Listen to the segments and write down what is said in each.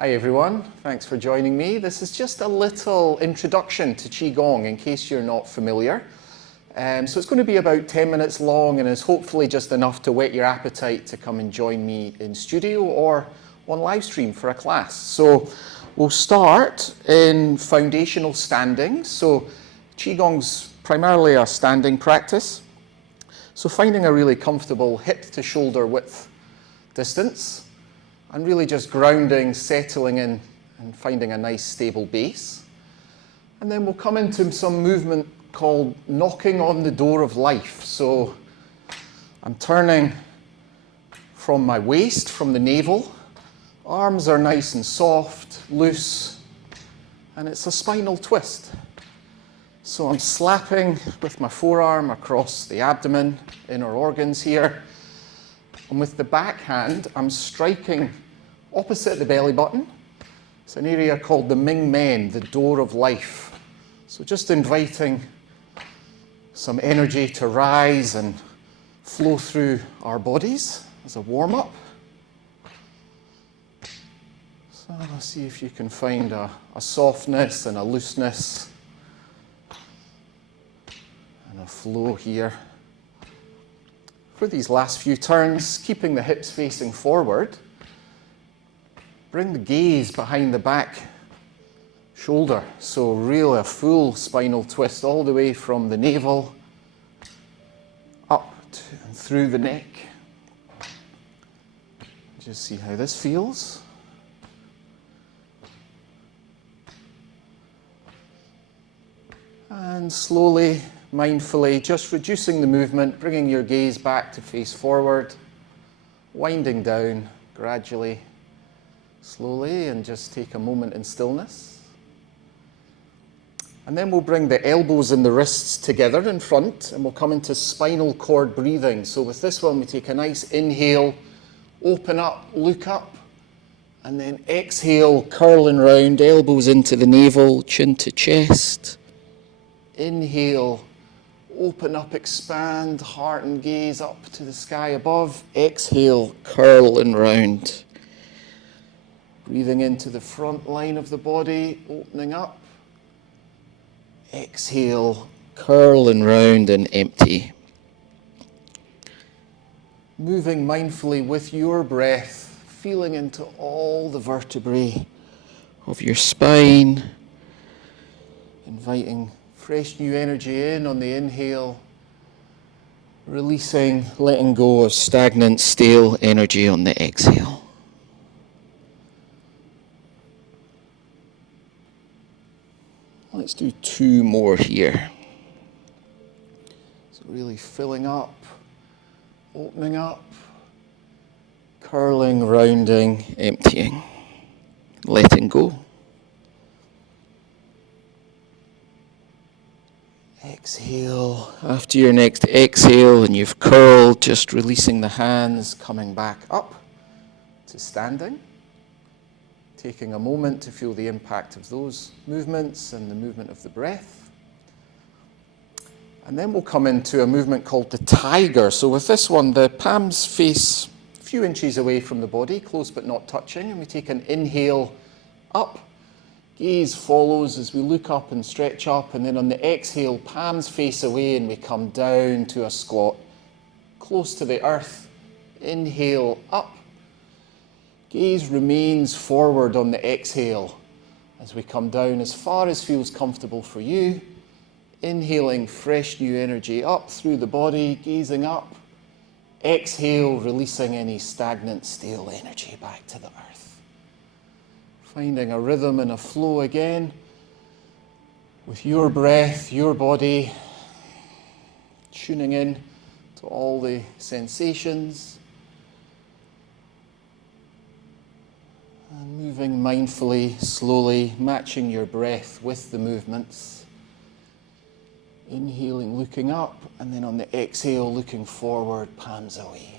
Hi everyone, thanks for joining me. This is just a little introduction to Qigong in case you're not familiar. So it's going to be about 10 minutes long and is hopefully just enough to whet your appetite to come and join me in studio or on live stream for a class. So we'll start in foundational standing. So Qigong's primarily a standing practice. So finding a really comfortable hip to shoulder width distance and really just grounding, settling in and finding a nice stable base. And then we'll come into some movement called knocking on the door of life. So I'm turning from my waist, from the navel. Arms are nice and soft, loose, and it's a spinal twist. So I'm slapping with my forearm across the abdomen, inner organs here. And with the back hand, I'm striking opposite the belly button. It's an area called the Ming Men, the door of life. So just inviting some energy to rise and flow through our bodies as a warm-up. So let's see if you can find a softness and a looseness and a flow here. For these last few turns, keeping the hips facing forward, bring the gaze behind the back shoulder. So really a full spinal twist all the way from the navel up and through the neck. Just see how this feels. And slowly, mindfully, just reducing the movement, bringing your gaze back to face forward, winding down gradually, slowly, and just take a moment in stillness. And then we'll bring the elbows and the wrists together in front, and we'll come into spinal cord breathing. So with this one, we take a nice inhale, open up, look up, and then exhale, curling round, elbows into the navel, chin to chest. Inhale, open up, expand, heart and gaze up to the sky above. Exhale, curl and round. Breathing into the front line of the body, opening up. Exhale, curl and round and empty. Moving mindfully with your breath, feeling into all the vertebrae of your spine. Inviting fresh new energy in on the inhale, releasing, letting go of stagnant, stale energy on the exhale. Let's do 2 more here. So really filling up, opening up, curling, rounding, emptying, letting go. Exhale. After your next exhale and you've curled, just releasing the hands, coming back up to standing. Taking a moment to feel the impact of those movements and the movement of the breath. And then we'll come into a movement called the tiger. So with this one, the palms face a few inches away from the body, close but not touching. And we take an inhale up. Gaze follows as we look up and stretch up, and then on the exhale, palms face away and we come down to a squat. Close to the earth, inhale up. Gaze remains forward on the exhale as we come down as far as feels comfortable for you. Inhaling fresh new energy up through the body, gazing up. Exhale, releasing any stagnant, stale energy back to the earth. Finding a rhythm and a flow again with your breath, your body, tuning in to all the sensations and moving mindfully, slowly, matching your breath with the movements. Inhaling, looking up, and then on the exhale, looking forward, palms away.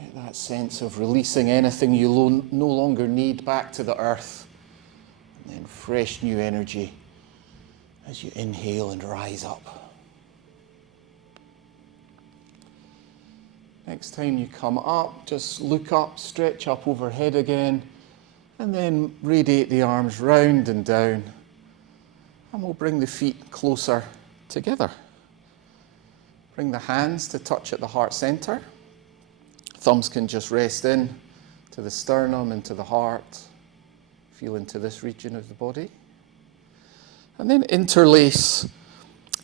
Get that sense of releasing anything you no longer need back to the earth. And then fresh new energy as you inhale and rise up. Next time you come up, just look up, stretch up overhead again, and then radiate the arms round and down. And we'll bring the feet closer together. Bring the hands to touch at the heart center. Thumbs can just rest in to the sternum, into the heart. Feel into this region of the body. And then interlace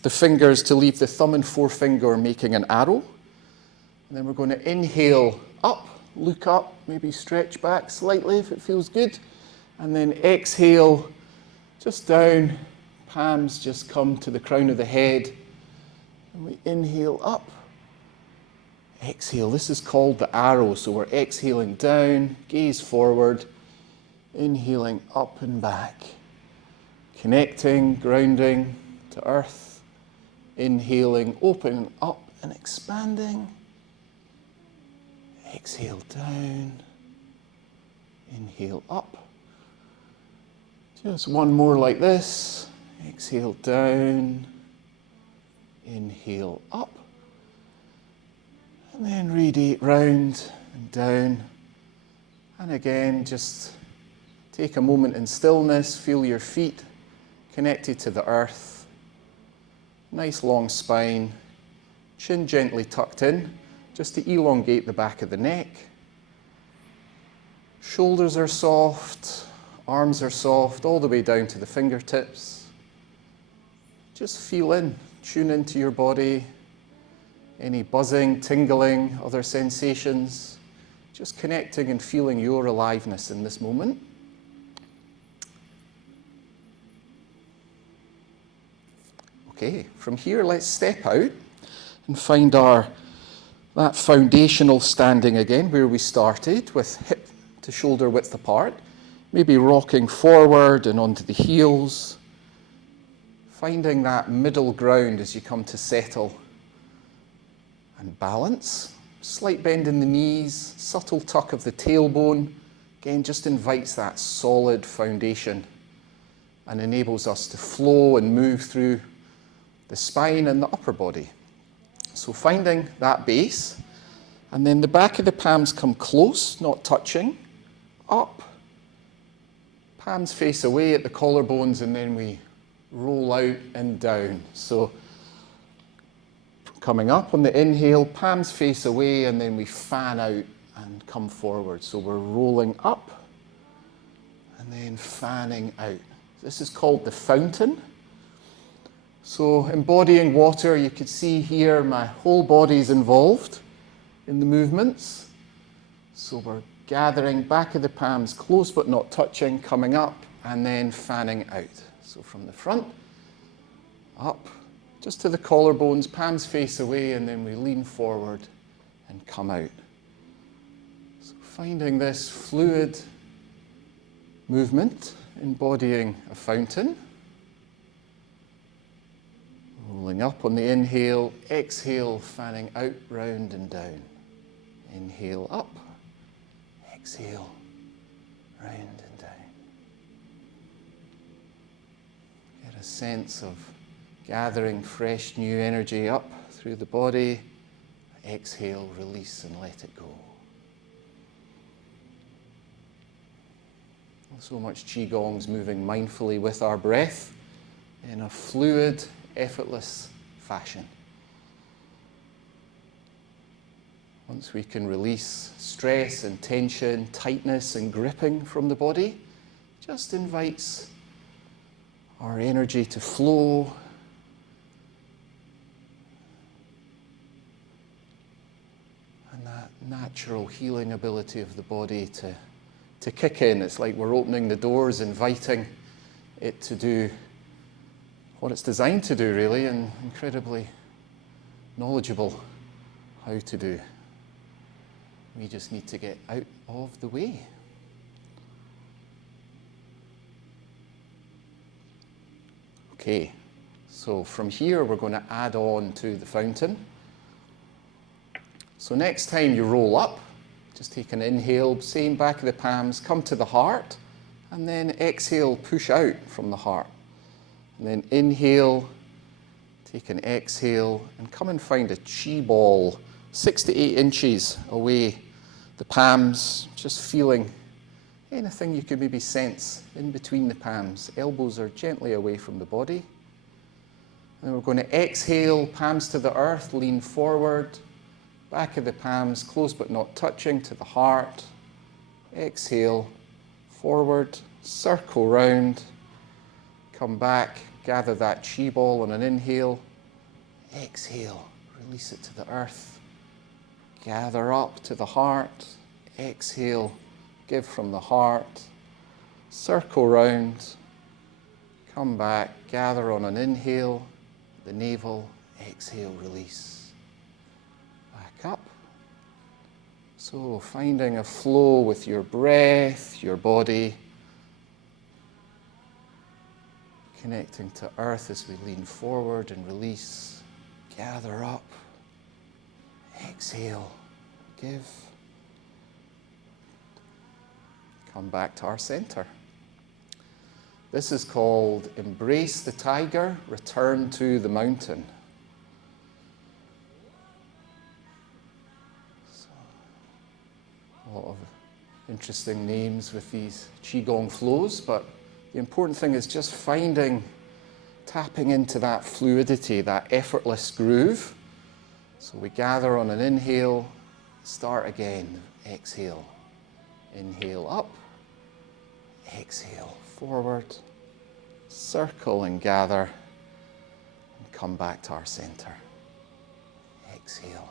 the fingers to leave the thumb and forefinger making an arrow. And then we're going to inhale up, look up, maybe stretch back slightly if it feels good. And then exhale just down, palms just come to the crown of the head. And we inhale up, exhale. This is called the arrow. So we're exhaling down, gaze forward, inhaling up and back. Connecting, grounding to earth. Inhaling, opening up and expanding. Exhale down. Inhale up. Just one more like this. Exhale down. Inhale up. And then radiate round and down. And again, just take a moment in stillness. Feel your feet connected to the earth. Nice long spine. Chin gently tucked in, just to elongate the back of the neck. Shoulders are soft. Arms are soft, all the way down to the fingertips. Just feel in, tune into your body. Any buzzing, tingling, other sensations. Just connecting and feeling your aliveness in this moment. Okay, from here let's step out and find that foundational standing again where we started, with hip to shoulder width apart. Maybe rocking forward and onto the heels. Finding that middle ground as you come to settle and balance. Slight bend in the knees, subtle tuck of the tailbone. Again, just invites that solid foundation and enables us to flow and move through the spine and the upper body. So finding that base, and then the back of the palms come close, not touching, up. Palms face away at the collarbones, and then we roll out and down. So coming up on the inhale, palms face away, and then we fan out and come forward. So we're rolling up and then fanning out. This is called the fountain. So embodying water, you can see here my whole body's involved in the movements. So we're gathering back of the palms close but not touching, coming up and then fanning out. So from the front, up, just to the collarbones, palms face away, and then we lean forward and come out. So finding this fluid movement, embodying a fountain. Rolling up on the inhale, exhale, fanning out, round and down. Inhale up, exhale, round and down. Get a sense of gathering fresh new energy up through the body. Exhale, release and let it go. So much Qigong's moving mindfully with our breath in a fluid, effortless fashion. Once we can release stress and tension, tightness and gripping from the body, just invites our energy to flow. And that natural healing ability of the body to kick in. It's like we're opening the doors, inviting it to do what it's designed to do, really, and incredibly knowledgeable how to do. We just need to get out of the way. Okay, so from here we're going to add on to the fountain. So next time you roll up, just take an inhale, same back of the palms, come to the heart, and then exhale, push out from the heart. And then inhale, take an exhale, and come and find a chi ball 6 to 8 inches away, the palms, just feeling anything you can maybe sense in between the palms. Elbows are gently away from the body. And we're going to exhale, palms to the earth, lean forward, back of the palms close but not touching to the heart. Exhale, forward, circle round, come back, gather that chi ball on an inhale. Exhale, release it to the earth. Gather up to the heart. Exhale, give from the heart. Circle round, come back, gather on an inhale. The navel, exhale, release. Back up. So finding a flow with your breath, your body. Connecting to earth as we lean forward and release. Gather up. Exhale, give. Come back to our center. This is called Embrace the Tiger, Return to the Mountain. So, a lot of interesting names with these Qigong flows, but the important thing is just tapping into that fluidity, that effortless groove. So we gather on an inhale, start again, exhale. Inhale up, exhale forward, circle and gather, and come back to our center. Exhale.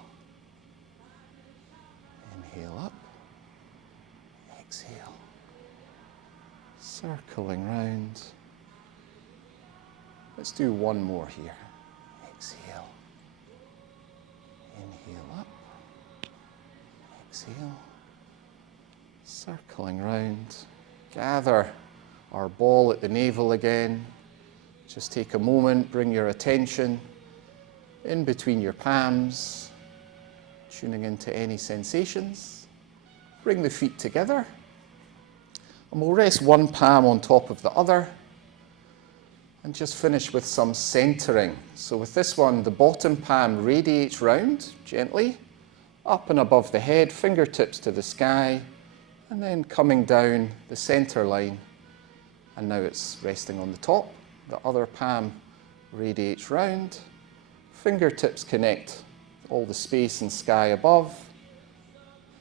Inhale up, exhale. Circling round. Let's do one more here. Exhale. Inhale up, exhale. Circling round. Gather our ball at the navel again. Just take a moment, bring your attention in between your palms, tuning into any sensations. Bring the feet together. And we'll rest one palm on top of the other. And just finish with some centering. So with this one, the bottom palm radiates round gently, up and above the head, fingertips to the sky, and then coming down the center line. And now it's resting on the top. The other palm radiates round. Fingertips connect all the space and sky above,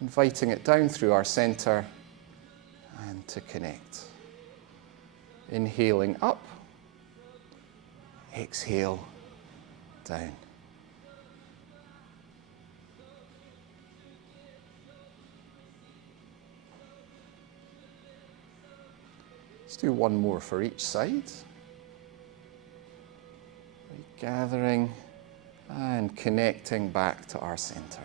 inviting it down through our center and to connect. Inhaling up, exhale down. Let's do one more for each side. Gathering and connecting back to our center.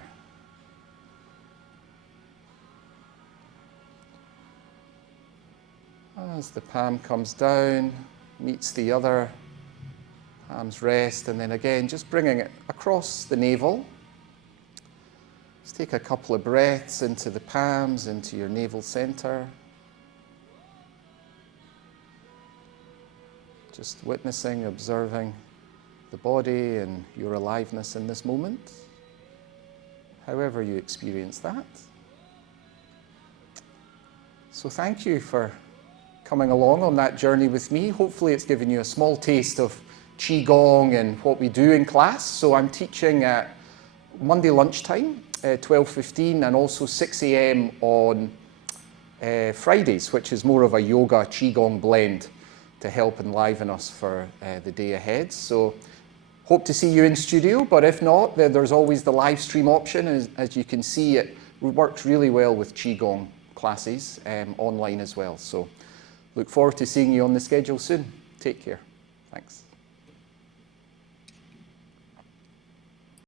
As the palm comes down, meets the other, palms rest, and then again, just bringing it across the navel. Let's take a couple of breaths into the palms, into your navel center. Just witnessing, observing the body and your aliveness in this moment, however you experience that. So thank you for coming along on that journey with me. Hopefully it's given you a small taste of Qigong and what we do in class. So I'm teaching at Monday lunchtime, 12:15, and also 6 a.m. on Fridays, which is more of a Yoga Qigong blend to help enliven us for the day ahead. So hope to see you in studio, but if not, there's always the live stream option. As you can see, it works really well with Qigong classes online as well. So look forward to seeing you on the schedule soon. Take care. Thanks.